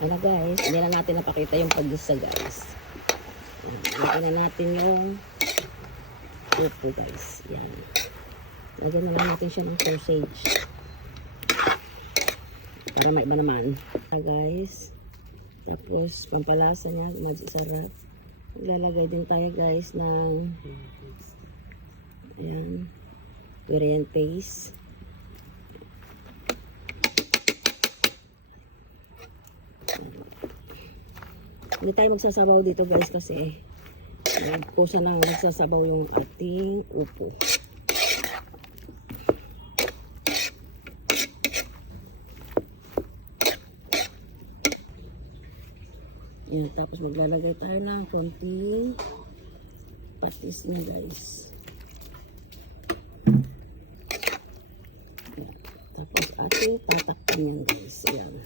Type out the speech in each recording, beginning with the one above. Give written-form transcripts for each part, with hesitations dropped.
Ano guys, hindi na natin napakita yung paggisa guys. Lagyan na natin yung upo guys. Yan. Lagyan na lang natin siya ng sausage. Para maiba naman. Guys. Tapos, pampalasa niya, masarap. Lalagay din tayo guys ng ayan, coriander paste. Hindi tayo magsasabaw dito guys kasi kusa lang nagsasabaw yung ating upo. Yan, tapos maglalagay tayo ng konting patis na guys. Yan, tapos ating tatakpan yan guys. Yan.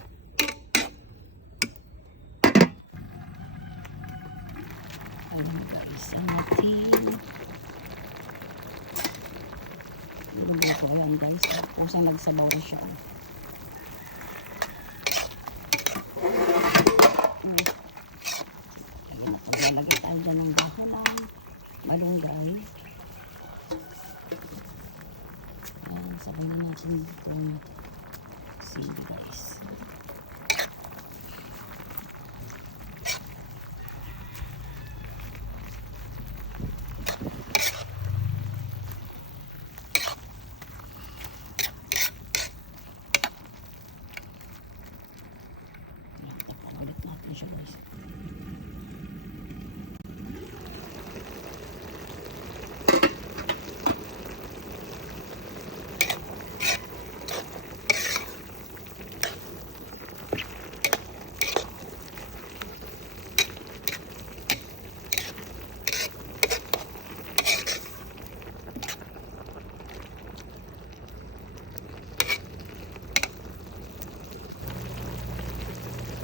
Ayan guys, ang ating luto. Ayan guys, kusang nagsabaw na siya. Ayan, paglalagay tayo dyan ng bahalang malunggay. Ayan, sabay na natin itong sili guys. Siya guys.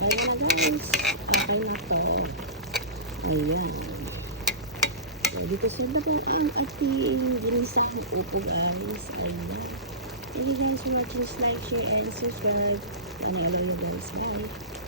Ayan na guys. Okay na po. Ayan. So, dito sila ang ating ginisang upo guys. Ayan. Thank you guys for watching. Like, share, and subscribe. And I love you guys. Bye.